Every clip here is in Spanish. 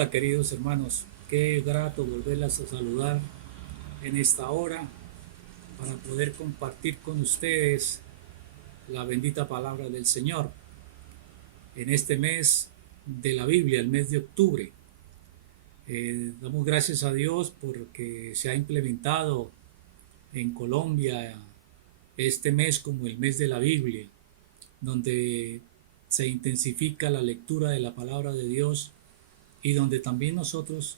Hola queridos hermanos, qué grato volverlas a saludar en esta hora para poder compartir con ustedes la bendita palabra del Señor en este mes de la Biblia, el mes de octubre. Damos gracias a Dios porque se ha implementado en Colombia este mes como el mes de la Biblia, donde se intensifica la lectura de la palabra de Dios y donde también nosotros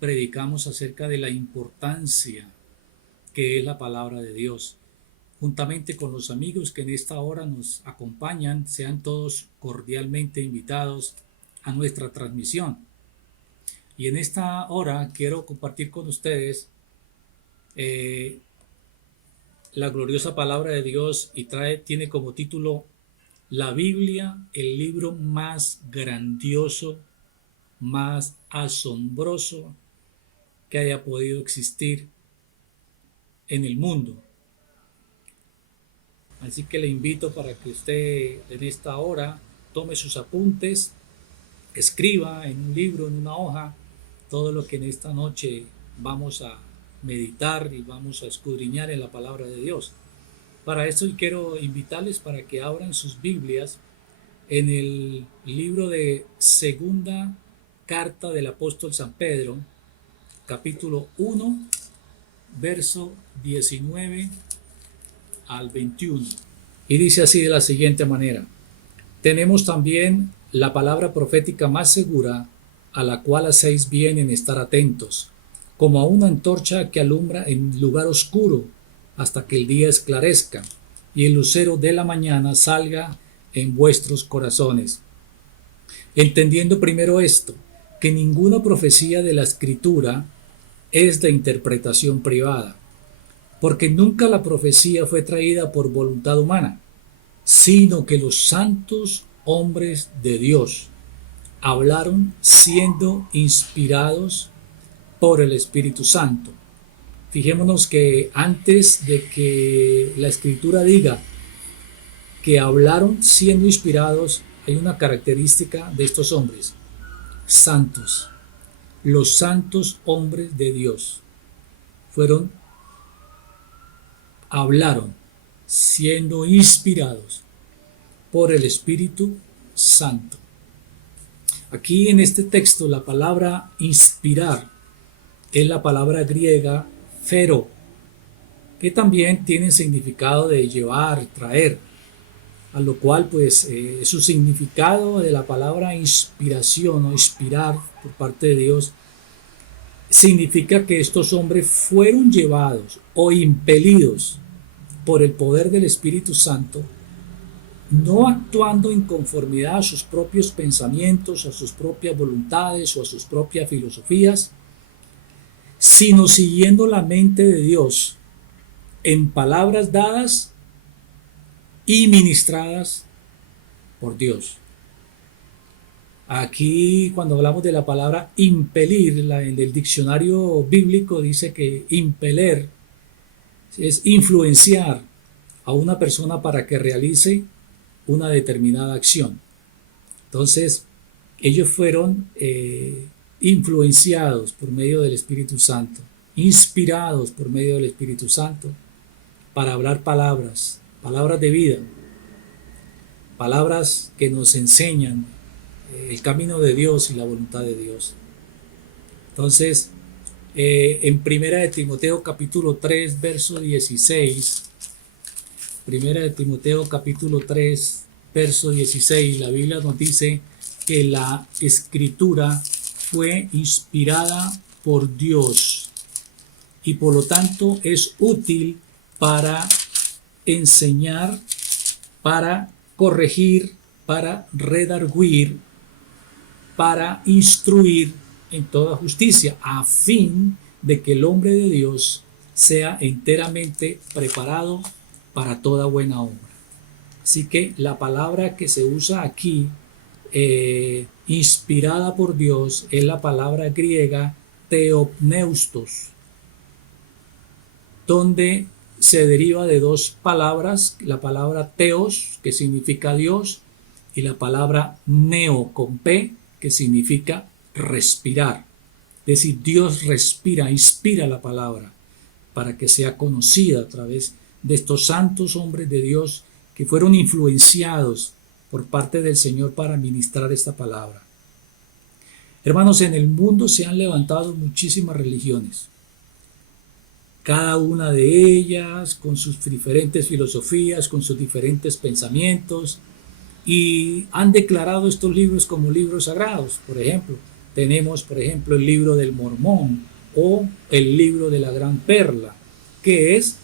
predicamos acerca de la importancia que es la palabra de Dios. Juntamente con los amigos que en esta hora nos acompañan, sean todos cordialmente invitados a nuestra transmisión. Y en esta hora quiero compartir con ustedes la gloriosa palabra de Dios y tiene como título La Biblia, el libro más grandioso, más asombroso que haya podido existir en el mundo. Así que le invito para que usted en esta hora tome sus apuntes, escriba en un libro, en una hoja, todo lo que en esta noche vamos a meditar y vamos a escudriñar en la palabra de Dios. Para esto quiero invitarles para que abran sus Biblias en el libro de Segunda Carta del Apóstol San Pedro, capítulo 1, verso 19 al 21. Y dice así de la siguiente manera: tenemos también la palabra profética más segura, a la cual hacéis bien en estar atentos, como a una antorcha que alumbra en lugar oscuro, hasta que el día esclarezca, y el lucero de la mañana salga en vuestros corazones. Entendiendo primero esto, que ninguna profecía de la Escritura es de interpretación privada, porque nunca la profecía fue traída por voluntad humana, sino que los santos hombres de Dios hablaron siendo inspirados por el Espíritu Santo. Fijémonos que antes de que la Escritura diga que hablaron siendo inspirados, hay una característica de estos hombres: santos. Los santos hombres de Dios hablaron siendo inspirados por el Espíritu Santo. Aquí en este texto la palabra inspirar es la palabra griega phero, que también tiene significado de llevar, traer, a lo cual pues su significado de la palabra inspiración o inspirar por parte de Dios significa que estos hombres fueron llevados o impelidos por el poder del Espíritu Santo, no actuando en conformidad a sus propios pensamientos, a sus propias voluntades o a sus propias filosofías, sino siguiendo la mente de Dios en palabras dadas y ministradas por Dios. Aquí, cuando hablamos de la palabra impelir, en el diccionario bíblico dice que impeler es influenciar a una persona para que realice una determinada acción. Entonces, ellos fueron influenciados por medio del Espíritu Santo, inspirados por medio del Espíritu Santo para hablar palabras de vida, palabras que nos enseñan el camino de Dios y la voluntad de Dios. Entonces, en Primera de Timoteo capítulo 3, verso 16, Primera de Timoteo capítulo 3, verso 16, la Biblia nos dice que la Escritura fue inspirada por Dios y por lo tanto es útil para enseñar, para corregir, para redarguir, para instruir en toda justicia, a fin de que el hombre de Dios sea enteramente preparado para toda buena obra. Así que la palabra que se usa aquí, inspirada por Dios, es la palabra griega theopneustos, donde se deriva de dos palabras, la palabra theos, que significa Dios, y la palabra neo, con P, que significa respirar. Es decir, Dios respira, inspira la palabra para que sea conocida a través de estos santos hombres de Dios que fueron influenciados por parte del Señor para ministrar esta palabra. Hermanos, en el mundo se han levantado muchísimas religiones, cada una de ellas con sus diferentes filosofías, con sus diferentes pensamientos, y han declarado estos libros como libros sagrados. Por ejemplo, tenemos el libro del Mormón o el libro de la Gran Perla, que es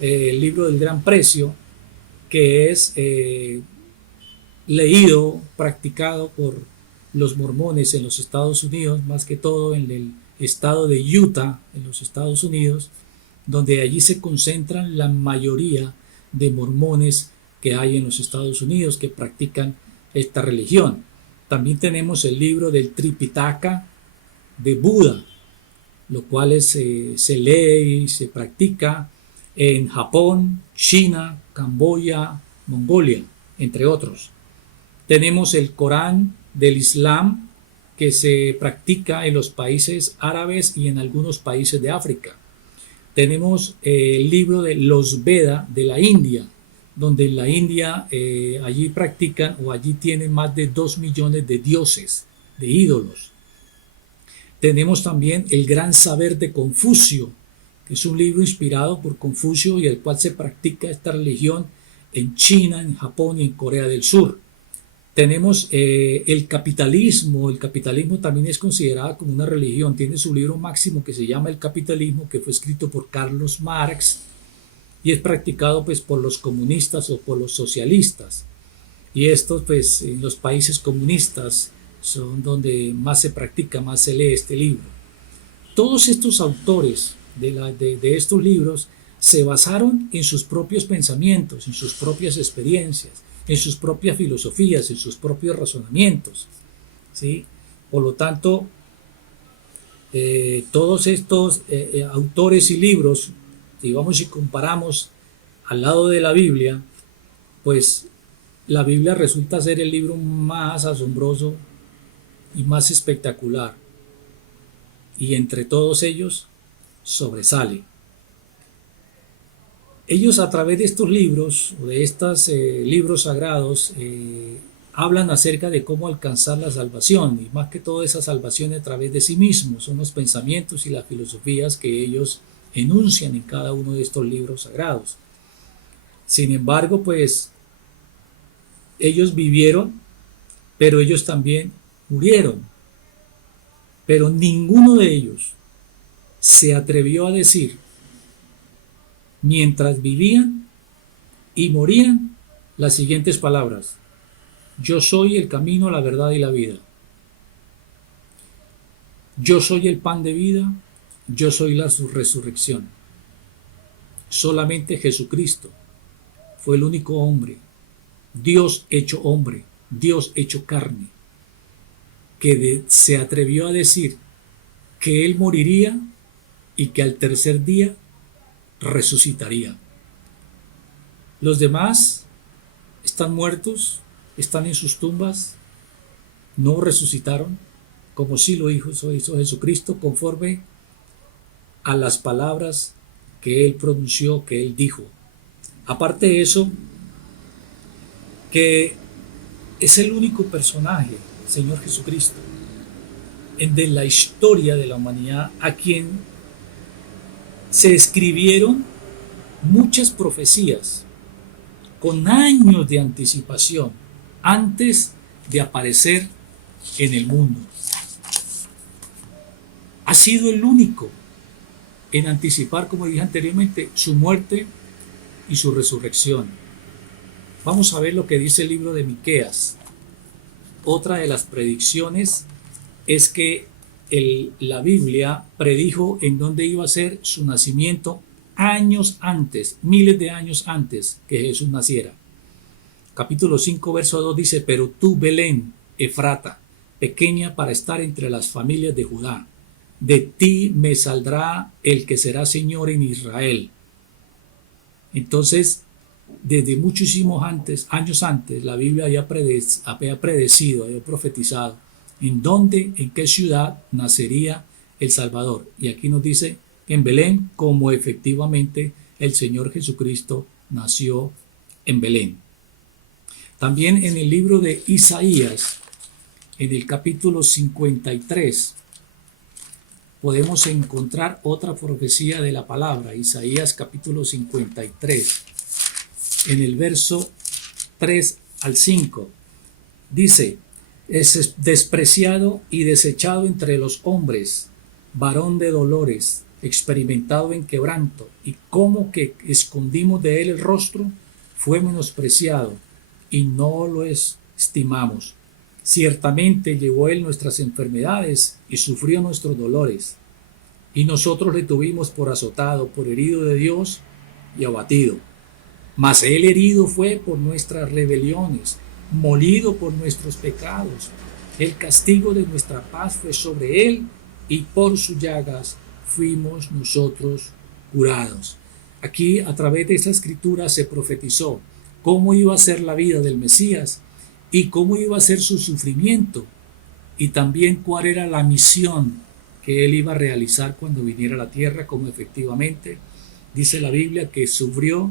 el libro del Gran Precio, que es leído, practicado por los mormones en los Estados Unidos, más que todo en el estado de Utah, en los Estados Unidos, donde allí se concentran la mayoría de mormones que hay en los Estados Unidos que practican esta religión. También tenemos el libro del Tripitaka de Buda, lo cual se lee y se practica en Japón, China, Camboya, Mongolia, entre otros. Tenemos el Corán del Islam, que se practica en los países árabes y en algunos países de África. Tenemos el libro de los Veda de la India, donde en la India allí practican o allí tienen más de 2 millones de dioses, de ídolos. Tenemos también el Gran Saber de Confucio, que es un libro inspirado por Confucio y el cual se practica esta religión en China, en Japón y en Corea del Sur. Tenemos el capitalismo. El capitalismo también es considerado como una religión. Tiene su libro máximo que se llama El Capitalismo, que fue escrito por Carlos Marx y es practicado pues por los comunistas o por los socialistas. Y estos pues en los países comunistas son donde más se practica, más se lee este libro. Todos estos autores de estos libros se basaron en sus propios pensamientos, en sus propias experiencias, en sus propias filosofías, en sus propios razonamientos, ¿sí? Por lo tanto, todos estos autores y libros, digamos, si comparamos al lado de la Biblia, pues la Biblia resulta ser el libro más asombroso y más espectacular, y entre todos ellos sobresale. Ellos a través de estos libros o de estos libros sagrados hablan acerca de cómo alcanzar la salvación, y más que todo esa salvación a través de sí mismos. Son los pensamientos y las filosofías que ellos enuncian en cada uno de estos libros sagrados. Sin embargo, pues ellos vivieron, pero ellos también murieron. Pero ninguno de ellos se atrevió a decir, mientras vivían y morían, las siguientes palabras: yo soy el camino, la verdad y la vida. Yo soy el pan de vida, yo soy la resurrección. Solamente Jesucristo fue el único hombre, Dios hecho hombre, Dios hecho carne, que se atrevió a decir que él moriría y que al tercer día resucitaría. Los demás están muertos, están en sus tumbas, no resucitaron, como sí lo hizo Jesucristo, conforme a las palabras que él pronunció, que él dijo. Aparte de eso, que es el único personaje, Señor Jesucristo, de la historia de la humanidad a quien se escribieron muchas profecías con años de anticipación antes de aparecer en el mundo. Ha sido el único en anticipar, como dije anteriormente, su muerte y su resurrección. Vamos a ver lo que dice el libro de Miqueas. Otra de las predicciones es que la Biblia predijo en dónde iba a ser su nacimiento años antes, miles de años antes que Jesús naciera. Capítulo 5, verso 2 dice: pero tú, Belén, Efrata, pequeña para estar entre las familias de Judá, de ti me saldrá el que será Señor en Israel. Entonces, desde muchísimos años antes, la Biblia había predecido, había profetizado en dónde, en qué ciudad nacería el Salvador. Y aquí nos dice en Belén, como efectivamente el Señor Jesucristo nació en Belén. También en el libro de Isaías, en el capítulo 53, podemos encontrar otra profecía de la palabra. Isaías capítulo 53, en el verso 3 al 5, dice: es despreciado y desechado entre los hombres, varón de dolores, experimentado en quebranto, y como que escondimos de él el rostro, fue menospreciado y no lo estimamos. Ciertamente llevó él nuestras enfermedades y sufrió nuestros dolores, y nosotros le tuvimos por azotado, por herido de Dios y abatido. Mas él herido fue por nuestras rebeliones, molido por nuestros pecados. El castigo de nuestra paz fue sobre él, y por sus llagas fuimos nosotros curados. Aquí, a través de esta escritura, se profetizó cómo iba a ser la vida del Mesías y cómo iba a ser su sufrimiento, y también cuál era la misión que él iba a realizar cuando viniera a la tierra, como efectivamente dice la Biblia que sufrió.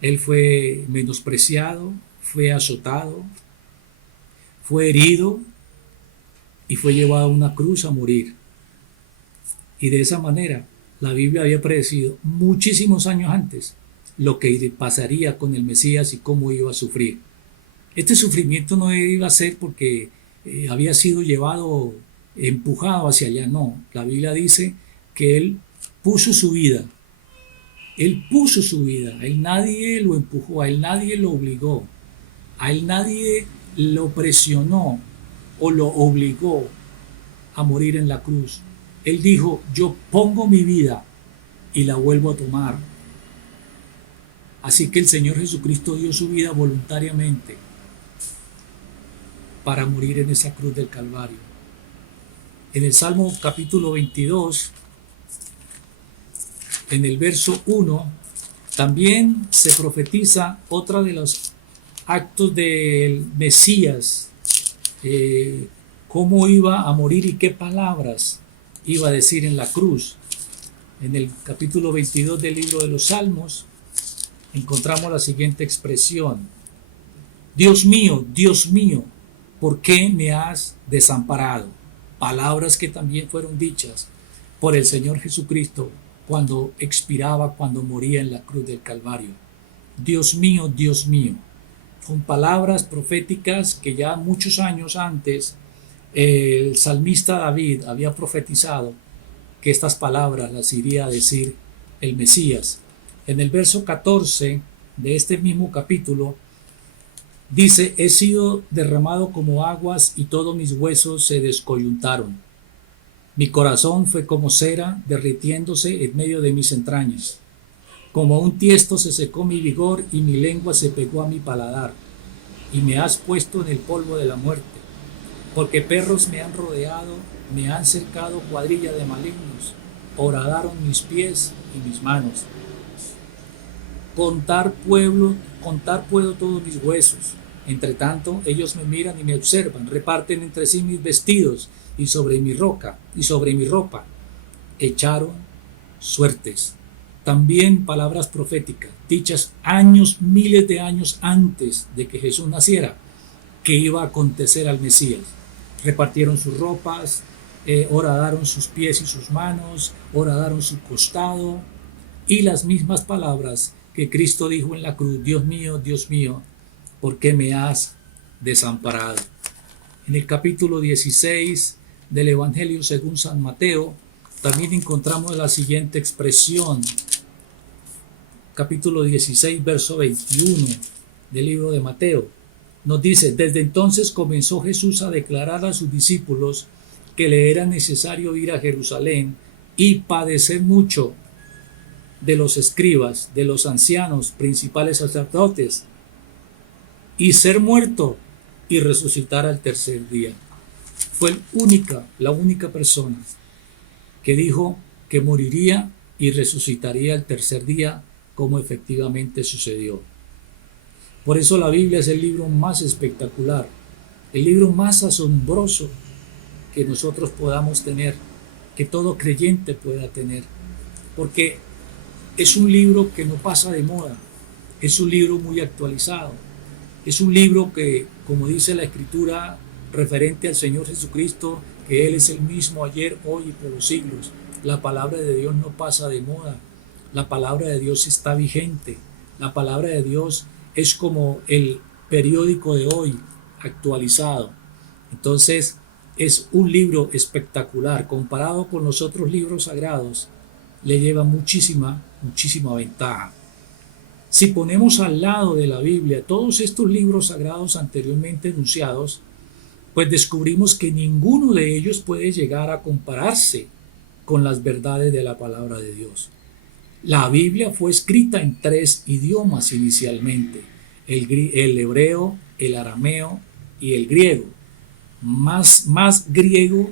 Él fue menospreciado, fue azotado, fue herido y fue llevado a una cruz a morir. Y de esa manera la Biblia había predecido muchísimos años antes lo que pasaría con el Mesías y cómo iba a sufrir. Este sufrimiento no iba a ser porque había sido llevado, empujado hacia allá, no. La Biblia dice que él puso su vida. Él puso su vida, a él nadie lo empujó, a él nadie lo obligó, a él nadie lo presionó o lo obligó a morir en la cruz. Él dijo: yo pongo mi vida y la vuelvo a tomar. Así que el Señor Jesucristo dio su vida voluntariamente para morir en esa cruz del Calvario. En el Salmo capítulo 22, en el verso 1, también se profetiza otra de los actos del Mesías, cómo iba a morir y qué palabras iba a decir en la cruz. En el capítulo 22 del libro de los Salmos encontramos la siguiente expresión: Dios mío, ¿por qué me has desamparado? Palabras que también fueron dichas por el Señor Jesucristo cuando expiraba, cuando moría en la cruz del Calvario. Dios mío, son palabras proféticas que ya muchos años antes el salmista David había profetizado que estas palabras las iría a decir el Mesías. En el verso 14 de este mismo capítulo dice: he sido derramado como aguas y todos mis huesos se descoyuntaron. Mi corazón fue como cera derritiéndose en medio de mis entrañas. Como un tiesto se secó mi vigor y mi lengua se pegó a mi paladar. Y me has puesto en el polvo de la muerte. Porque perros me han rodeado, me han cercado cuadrilla de malignos. Horadaron mis pies y mis manos. Contar puedo todos mis huesos. Entre tanto, ellos me miran y me observan, reparten entre sí mis vestidos y sobre mi ropa echaron suertes. También palabras proféticas, dichas miles de años antes de que Jesús naciera, que iba a acontecer al Mesías. Repartieron sus ropas, horadaron sus pies y sus manos, horadaron su costado, y las mismas palabras que Cristo dijo en la cruz: Dios mío, ¿por qué me has desamparado? En el capítulo 16 del Evangelio según San Mateo también encontramos la siguiente expresión. Capítulo 16, verso 21 del libro de Mateo. Nos dice: desde entonces comenzó Jesús a declarar a sus discípulos que le era necesario ir a Jerusalén y padecer mucho de los escribas, de los ancianos, principales sacerdotes, y ser muerto y resucitar al tercer día. Fue la única persona que dijo que moriría y resucitaría al tercer día, como efectivamente sucedió. Por eso la Biblia es el libro más espectacular, el libro más asombroso que nosotros podamos tener, que todo creyente pueda tener, porque es un libro que no pasa de moda, es un libro muy actualizado, es un libro que, como dice la Escritura referente al Señor Jesucristo, que Él es el mismo ayer, hoy y por los siglos. La palabra de Dios no pasa de moda, la palabra de Dios está vigente, la palabra de Dios es como el periódico de hoy, actualizado. Entonces, es un libro espectacular, comparado con los otros libros sagrados, le lleva muchísima ventaja. Si ponemos al lado de la Biblia todos estos libros sagrados anteriormente enunciados, pues descubrimos que ninguno de ellos puede llegar a compararse con las verdades de la palabra de Dios. La Biblia fue escrita en 3 idiomas inicialmente, el hebreo, el arameo y el griego, más griego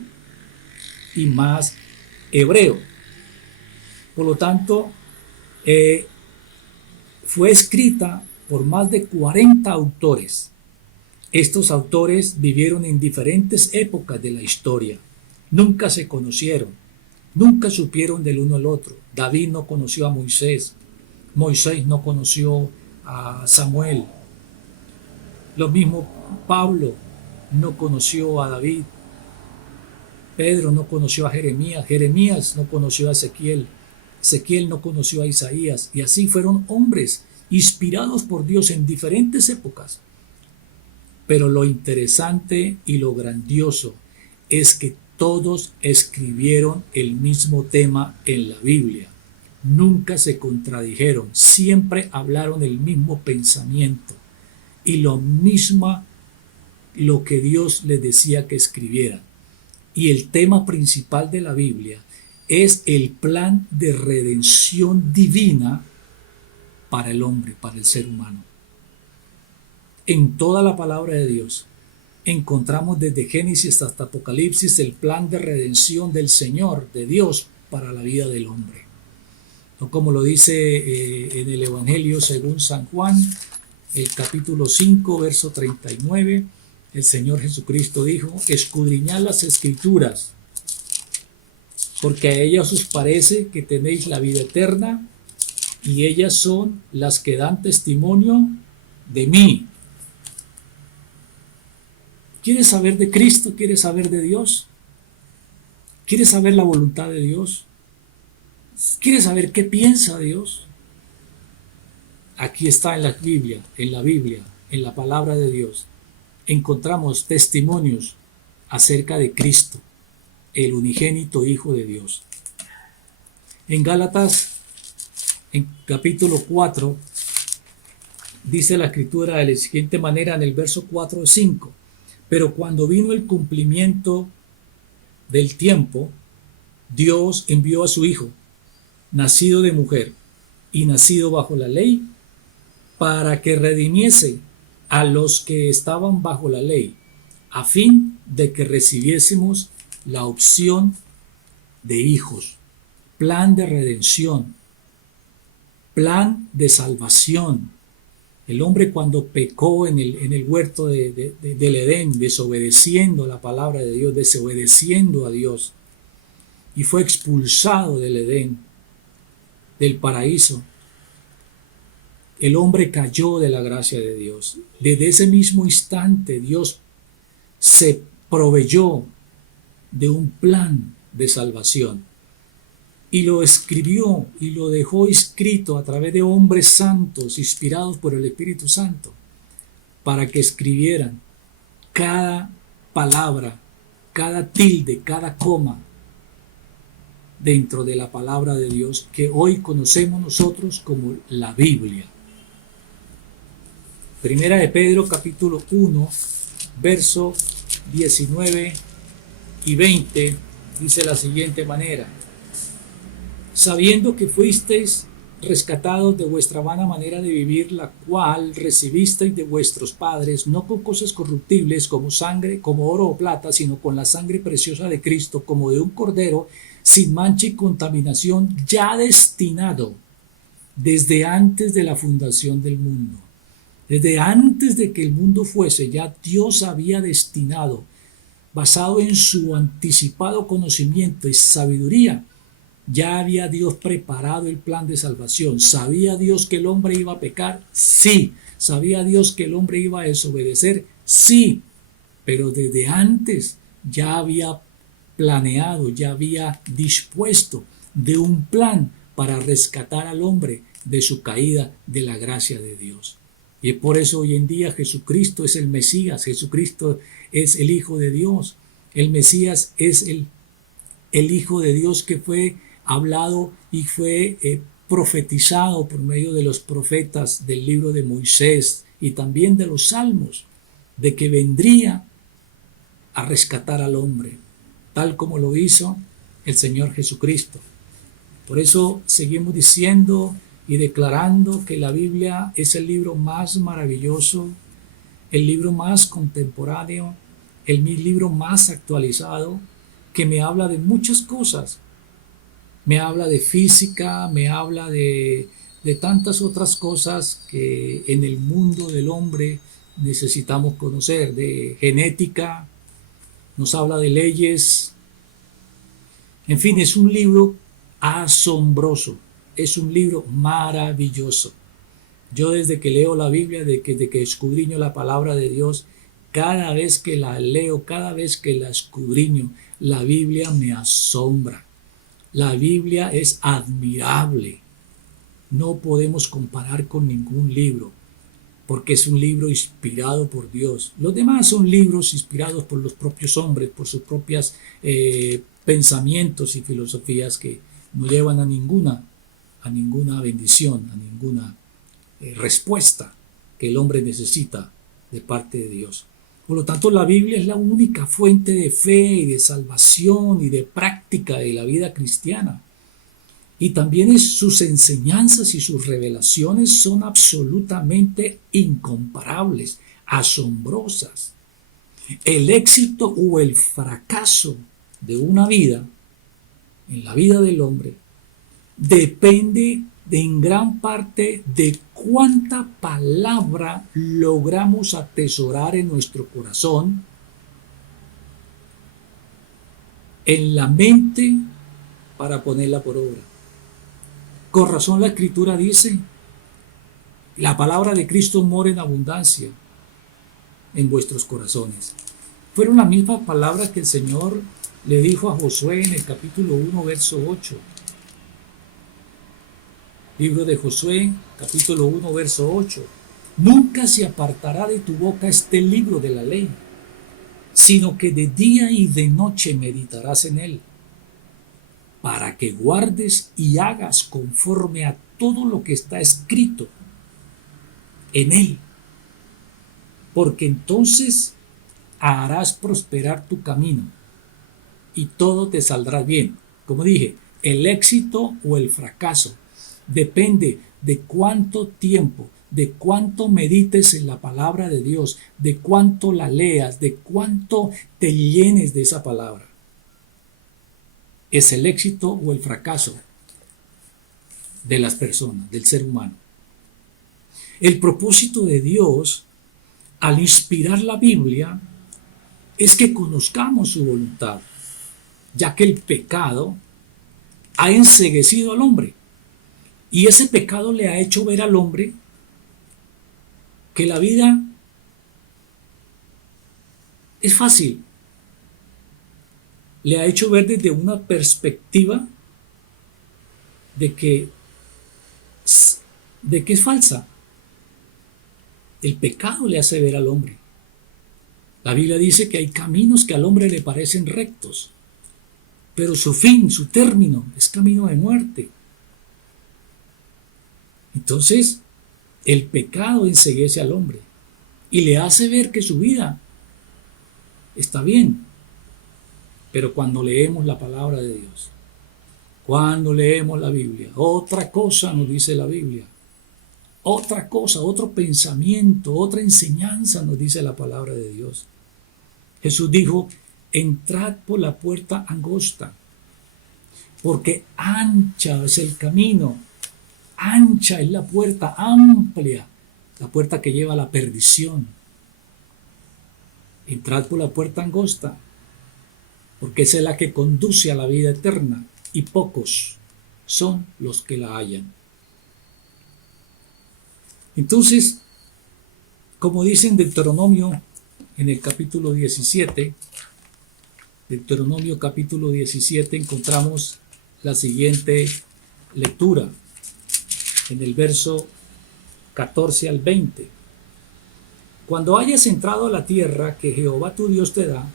y más hebreo. Por lo tanto, fue escrita por más de 40 autores. Estos autores vivieron en diferentes épocas de la historia. Nunca se conocieron, nunca supieron del uno al otro. David no conoció a Moisés, Moisés no conoció a Samuel. Lo mismo Pablo no conoció a David. Pedro no conoció a Jeremías, Jeremías no conoció a Ezequiel, Ezequiel no conoció a Isaías, y así fueron hombres inspirados por Dios en diferentes épocas. Pero lo interesante y lo grandioso es que todos escribieron el mismo tema en la Biblia. Nunca se contradijeron, siempre hablaron el mismo pensamiento y lo que Dios les decía que escribieran. Y el tema principal de la Biblia es el plan de redención divina para el hombre, para el ser humano. En toda la palabra de Dios encontramos desde Génesis hasta Apocalipsis el plan de redención del Señor, de Dios, para la vida del hombre. ¿No? Como lo dice en el Evangelio según San Juan, el capítulo 5, verso 39, el Señor Jesucristo dijo: escudriñad las Escrituras, porque a ellas os parece que tenéis la vida eterna, y ellas son las que dan testimonio de mí. ¿Quieres saber de Cristo? ¿Quieres saber de Dios? ¿Quieres saber la voluntad de Dios? ¿Quieres saber qué piensa Dios? Aquí está en la Biblia, en la palabra de Dios. Encontramos testimonios acerca de Cristo, el unigénito Hijo de Dios. En Gálatas, en capítulo 4, dice la Escritura de la siguiente manera en el verso 4 o 5. Pero cuando vino el cumplimiento del tiempo, Dios envió a su Hijo, nacido de mujer y nacido bajo la ley, para que redimiese a los que estaban bajo la ley, a fin de que recibiésemos la opción de hijos. Plan de redención, plan de salvación. El hombre, cuando pecó en el huerto del Edén, desobedeciendo la palabra de Dios, desobedeciendo a Dios, y fue expulsado del Edén, del paraíso, el hombre cayó de la gracia de Dios. Desde ese mismo instante Dios se proveyó de un plan de salvación y lo escribió y lo dejó escrito a través de hombres santos inspirados por el Espíritu Santo, para que escribieran cada palabra, cada tilde, cada coma dentro de la palabra de Dios que hoy conocemos nosotros como la Biblia. Primera de Pedro, capítulo 1, verso 19 y 20, dice la siguiente manera: sabiendo que fuisteis rescatados de vuestra vana manera de vivir, la cual recibisteis de vuestros padres, no con cosas corruptibles como sangre, como oro o plata, sino con la sangre preciosa de Cristo, como de un cordero, sin mancha y contaminación, ya destinado desde antes de la fundación del mundo. Desde antes de que el mundo fuese, ya Dios había destinado basado en su anticipado conocimiento y sabiduría, ya había Dios preparado el plan de salvación. ¿Sabía Dios que el hombre iba a pecar? Sí. ¿Sabía Dios que el hombre iba a desobedecer? Sí. Pero desde antes ya había planeado, ya había dispuesto de un plan para rescatar al hombre de su caída de la gracia de Dios. Y es por eso hoy en día Jesucristo es el Mesías, Jesucristo es el Hijo de Dios. El Mesías es el Hijo de Dios que fue hablado y fue profetizado por medio de los profetas del libro de Moisés y también de los salmos, de que vendría a rescatar al hombre, tal como lo hizo el Señor Jesucristo. Por eso seguimos diciendo y declarando que la Biblia es el libro más maravilloso, el libro más contemporáneo, el libro más actualizado, que me habla de muchas cosas. Me habla de física, me habla de tantas otras cosas que en el mundo del hombre necesitamos conocer, de genética, nos habla de leyes. En fin, es un libro asombroso, es un libro maravilloso. Yo desde que leo la Biblia, desde que escudriño la palabra de Dios, cada vez que la leo, cada vez que la escudriño, la Biblia me asombra. La Biblia es admirable. No podemos comparar con ningún libro, porque es un libro inspirado por Dios. Los demás son libros inspirados por los propios hombres, por sus propios pensamientos y filosofías que no llevan a ninguna bendición, a ninguna respuesta que el hombre necesita de parte de Dios. Por lo tanto, la Biblia es la única fuente de fe y de salvación y de práctica de la vida cristiana. Y también sus enseñanzas y sus revelaciones son absolutamente incomparables, asombrosas. El éxito o el fracaso de una vida, en la vida del hombre, depende en gran parte de cuánta palabra logramos atesorar en nuestro corazón, en la mente, para ponerla por obra. Con razón la Escritura dice, la palabra de Cristo mora en abundancia en vuestros corazones. Fueron las mismas palabras que el Señor le dijo a Josué en el capítulo 1, verso 8. Libro de Josué, capítulo 1, verso 8. Nunca se apartará de tu boca este libro de la ley, sino que de día y de noche meditarás en él, para que guardes y hagas conforme a todo lo que está escrito en él, porque entonces harás prosperar tu camino y todo te saldrá bien. Como dije, el éxito o el fracaso depende de cuánto tiempo, de cuánto medites en la palabra de Dios, de cuánto la leas, de cuánto te llenes de esa palabra. Es el éxito o el fracaso de las personas, del ser humano. El propósito de Dios al inspirar la Biblia es que conozcamos su voluntad, ya que el pecado ha enceguecido al hombre. Y ese pecado le ha hecho ver al hombre que la vida es fácil. Le ha hecho ver desde una perspectiva de que es falsa. El pecado le hace ver al hombre. La Biblia dice que hay caminos que al hombre le parecen rectos, pero su fin, su término, es camino de muerte. Entonces, el pecado enceguece al hombre y le hace ver que su vida está bien. Pero cuando leemos la palabra de Dios, cuando leemos la Biblia, otra cosa nos dice la Biblia. Otra cosa, otro pensamiento, otra enseñanza nos dice la palabra de Dios. Jesús dijo, entrad por la puerta angosta, porque ancha es el camino, ancha es la puerta, amplia, la puerta que lleva a la perdición. Entrad por la puerta angosta, porque esa es la que conduce a la vida eterna, y pocos son los que la hallan. Entonces, como dice en Deuteronomio, en el capítulo 17, Deuteronomio capítulo 17, encontramos la siguiente lectura, en el verso 14 al 20. Cuando hayas entrado a la tierra que Jehová tu Dios te da,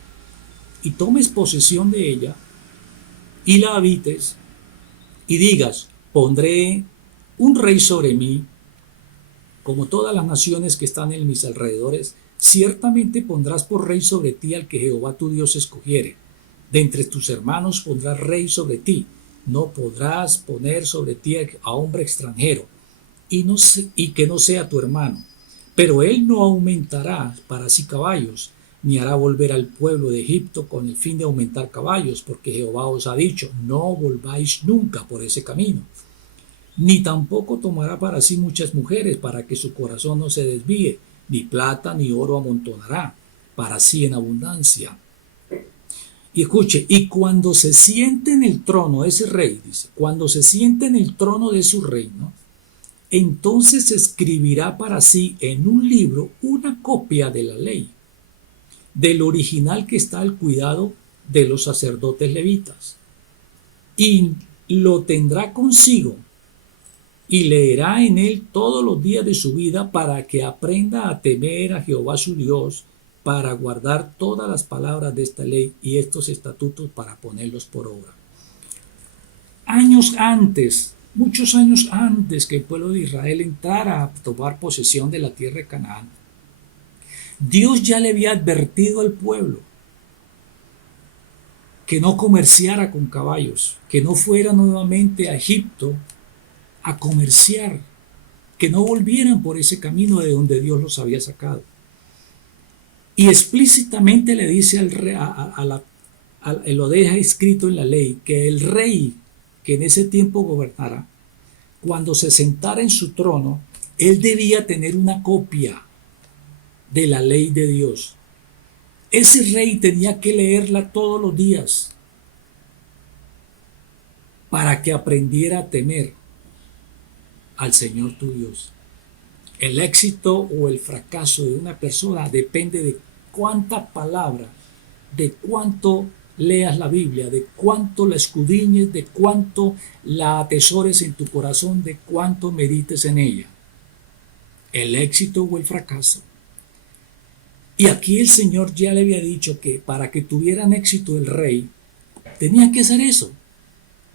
y tomes posesión de ella, y la habites, y digas, pondré un rey sobre mí, como todas las naciones que están en mis alrededores, ciertamente pondrás por rey sobre ti al que Jehová tu Dios escogiere. De entre tus hermanos pondrás rey sobre ti. No podrás poner sobre ti a hombre extranjero, y que no sea tu hermano. Pero él no aumentará para sí caballos, ni hará volver al pueblo de Egipto con el fin de aumentar caballos, porque Jehová os ha dicho, no volváis nunca por ese camino. Ni tampoco tomará para sí muchas mujeres, para que su corazón no se desvíe, ni plata ni oro amontonará, para sí en abundancia. Y escuche, y cuando se siente en el trono ese rey, dice, cuando se siente en el trono de su reino, entonces escribirá para sí en un libro una copia de la ley, del original que está al cuidado de los sacerdotes levitas, y lo tendrá consigo, y leerá en él todos los días de su vida para que aprenda a temer a Jehová su Dios, para guardar todas las palabras de esta ley y estos estatutos para ponerlos por obra. Años antes, muchos años antes que el pueblo de Israel entrara a tomar posesión de la tierra de Canaán, Dios ya le había advertido al pueblo que no comerciara con caballos, que no fuera nuevamente a Egipto a comerciar, que no volvieran por ese camino de donde Dios los había sacado. Y explícitamente le dice al rey, lo deja escrito en la ley, que el rey que en ese tiempo gobernara, cuando se sentara en su trono, él debía tener una copia de la ley de Dios. Ese rey tenía que leerla todos los días para que aprendiera a temer al Señor tu Dios. El éxito o el fracaso de una persona depende de cuánta palabra, de cuánto leas la Biblia, de cuánto la escudriñes, de cuánto la atesores en tu corazón, de cuánto medites en ella. El éxito o el fracaso. Y aquí el Señor ya le había dicho que para que tuvieran éxito el rey, tenía que hacer eso,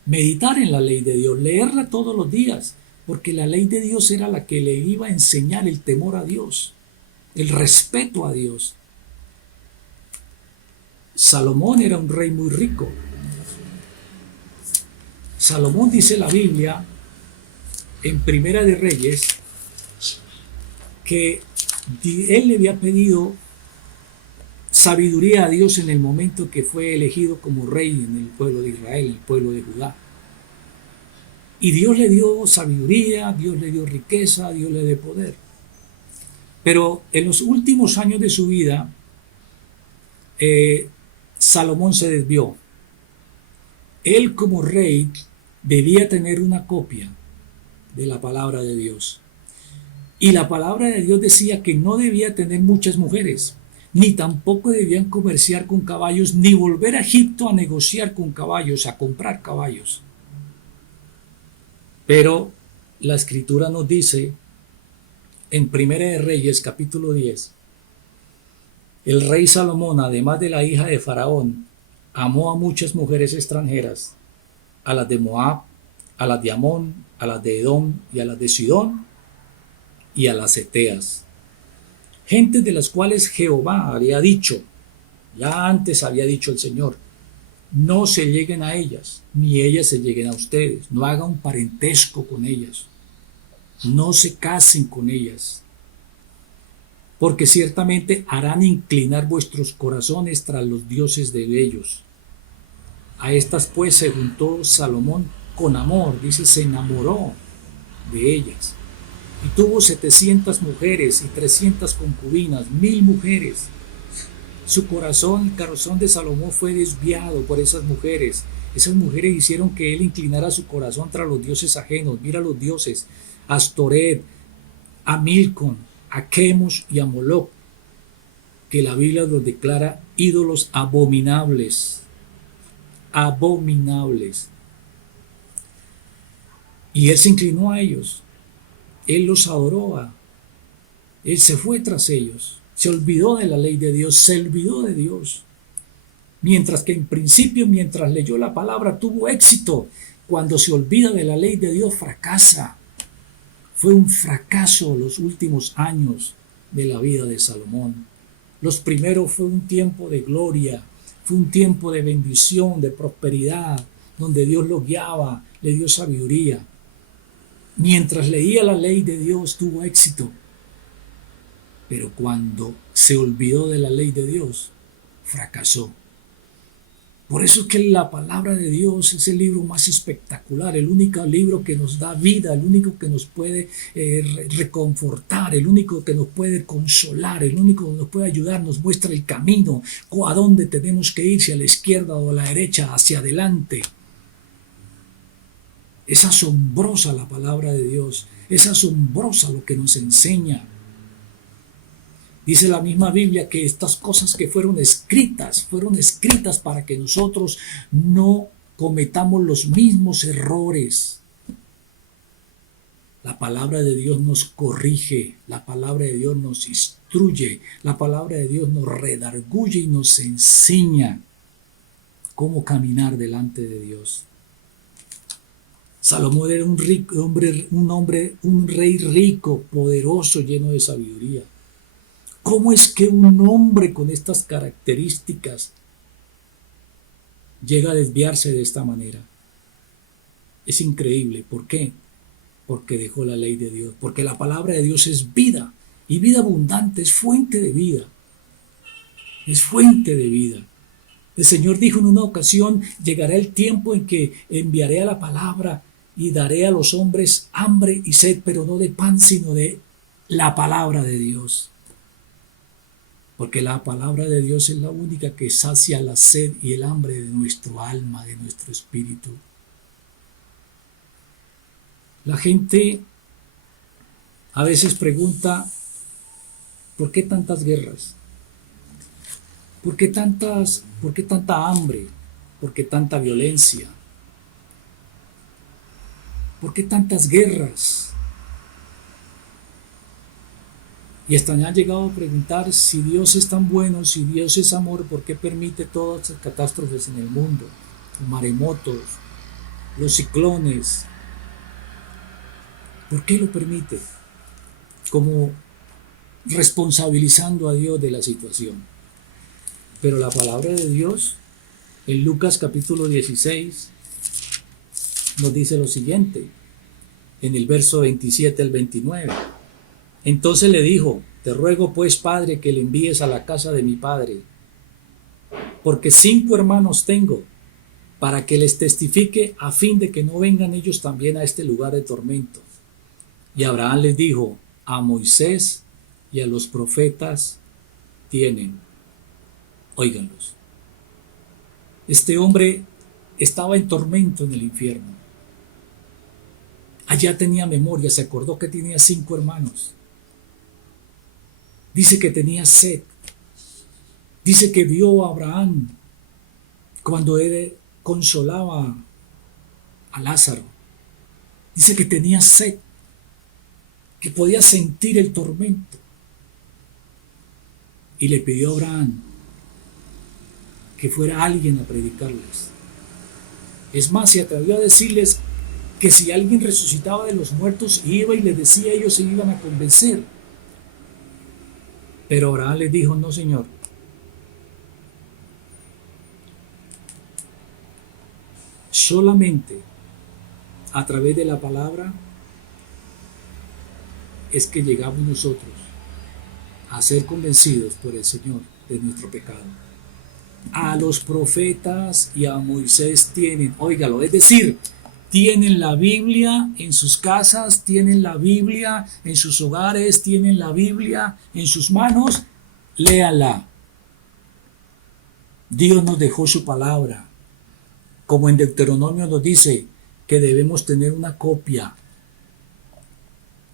meditar en la ley de Dios, leerla todos los días, porque la ley de Dios era la que le iba a enseñar el temor a Dios, el respeto a Dios. Salomón era un rey muy rico. Salomón, dice la Biblia en Primera de Reyes, que él le había pedido sabiduría a Dios en el momento que fue elegido como rey en el pueblo de Israel, en el pueblo de Judá. Y Dios le dio sabiduría, Dios le dio riqueza, Dios le dio poder. Pero en los últimos años de su vida, Salomón se desvió. Él como rey debía tener una copia de la palabra de Dios. Y la palabra de Dios decía que no debía tener muchas mujeres, ni tampoco debían comerciar con caballos, ni volver a Egipto a negociar con caballos, a comprar caballos. Pero la Escritura nos dice en Primera de Reyes capítulo 10, el rey Salomón, además de la hija de Faraón, amó a muchas mujeres extranjeras, a las de Moab, a las de Amón, a las de Edom y a las de Sidón y a las Eteas, gentes de las cuales Jehová había dicho, ya antes había dicho el Señor, no se lleguen a ellas, ni ellas se lleguen a ustedes, no hagan un parentesco con ellas, no se casen con ellas, porque ciertamente harán inclinar vuestros corazones tras los dioses de ellos. A estas pues se juntó Salomón con amor, dice, se enamoró de ellas, y tuvo 700 mujeres y 300 concubinas, 1000 mujeres, Su corazón, el corazón de Salomón fue desviado por esas mujeres. Esas mujeres hicieron que él inclinara su corazón tras los dioses ajenos. Mira los dioses, Astoret, a Milcom, a Quemos y a Moloc, que la Biblia los declara ídolos abominables. Abominables. Y él se inclinó a ellos. Él los adoró. Él se fue tras ellos. Se olvidó de la ley de Dios. Se olvidó de Dios. Mientras que en principio, mientras leyó la palabra, tuvo éxito. Cuando se olvida de la ley de Dios, fracasa. Fue un fracaso los últimos años de la vida de Salomón. Los primeros fue un tiempo de gloria, fue un tiempo de bendición, de prosperidad, donde Dios lo guiaba, le dio sabiduría. Mientras leía la ley de Dios, tuvo éxito. Pero cuando se olvidó de la ley de Dios, fracasó. Por eso es que la palabra de Dios es el libro más espectacular, el único libro que nos da vida, el único que nos puede reconfortar, el único que nos puede consolar, el único que nos puede ayudar, nos muestra el camino, a dónde tenemos que ir, si a la izquierda o a la derecha, hacia adelante. Es asombrosa la palabra de Dios, es asombrosa lo que nos enseña. Dice la misma Biblia que estas cosas que fueron escritas para que nosotros no cometamos los mismos errores. La palabra de Dios nos corrige, la palabra de Dios nos instruye, la palabra de Dios nos redarguye y nos enseña cómo caminar delante de Dios. Salomón era un rey rico, poderoso, lleno de sabiduría. ¿Cómo es que un hombre con estas características llega a desviarse de esta manera? Es increíble. ¿Por qué? Porque dejó la ley de Dios. Porque la palabra de Dios es vida. Y vida abundante, es fuente de vida. Es fuente de vida. El Señor dijo en una ocasión, llegará el tiempo en que enviaré a la palabra y daré a los hombres hambre y sed, pero no de pan, sino de la palabra de Dios. Porque la palabra de Dios es la única que sacia la sed y el hambre de nuestro alma, de nuestro espíritu. La gente a veces pregunta, ¿por qué tantas guerras? ¿Por qué tanta hambre? ¿Por qué tanta violencia? ¿Por qué tantas guerras? Y hasta me han llegado a preguntar si Dios es tan bueno, si Dios es amor, ¿por qué permite todas las catástrofes en el mundo? Los maremotos, los ciclones. ¿Por qué lo permite? Como responsabilizando a Dios de la situación. Pero la palabra de Dios, en Lucas capítulo 16, nos dice lo siguiente, en el verso 27 al 29. Entonces le dijo, te ruego pues, Padre, que le envíes a la casa de mi padre, porque 5 hermanos tengo, para que les testifique a fin de que no vengan ellos también a este lugar de tormento. Y Abraham les dijo, a Moisés y a los profetas tienen, óiganlos. Este hombre estaba en tormento en el infierno. Allá tenía memoria, se acordó que tenía 5 hermanos. Dice que tenía sed. Dice que vio a Abraham cuando él consolaba a Lázaro. Dice que tenía sed, que podía sentir el tormento. Y le pidió a Abraham que fuera alguien a predicarles. Es más, se atrevió a decirles que si alguien resucitaba de los muertos, iba y les decía, ellos se iban a convencer. Pero Abraham les dijo, no, Señor. Solamente a través de la palabra es que llegamos nosotros a ser convencidos por el Señor de nuestro pecado. A los profetas y a Moisés tienen, óigalo, es decir, tienen la Biblia en sus casas, tienen la Biblia en sus hogares, tienen la Biblia en sus manos, léala. Dios nos dejó su palabra. Como en Deuteronomio nos dice que debemos tener una copia.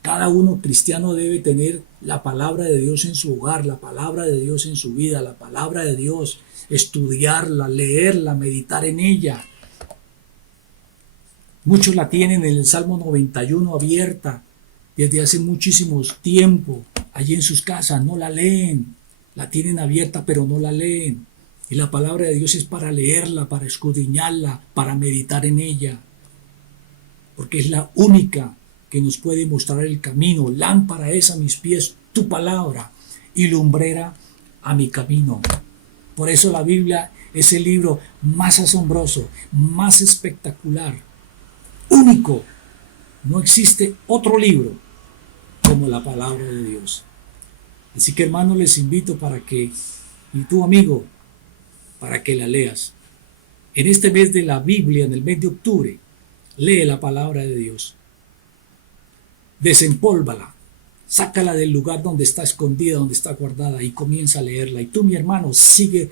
Cada uno cristiano debe tener la palabra de Dios en su hogar, la palabra de Dios en su vida, la palabra de Dios, estudiarla, leerla, meditar en ella. Muchos la tienen en el Salmo 91 abierta desde hace muchísimos tiempo, allí en sus casas, no la leen, la tienen abierta pero no la leen. Y la palabra de Dios es para leerla, para escudriñarla, para meditar en ella, porque es la única que nos puede mostrar el camino. Lámpara es a mis pies tu palabra y lumbrera a mi camino. Por eso la Biblia es el libro más asombroso, más espectacular, único. No existe otro libro como la palabra de Dios. Así que, hermanos, les invito para que, y tu amigo, para que la leas. En este mes de la Biblia, en el mes de octubre, lee la palabra de Dios. Desempólvala, sácala del lugar donde está escondida, donde está guardada, y comienza a leerla. Y tú, mi hermano, sigue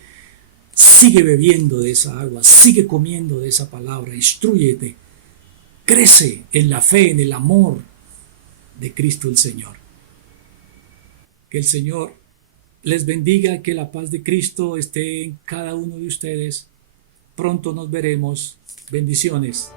bebiendo de esa agua, sigue comiendo de esa palabra, instrúyete, crece en la fe, en el amor de Cristo el Señor. Que el Señor les bendiga, que la paz de Cristo esté en cada uno de ustedes. Pronto nos veremos. Bendiciones.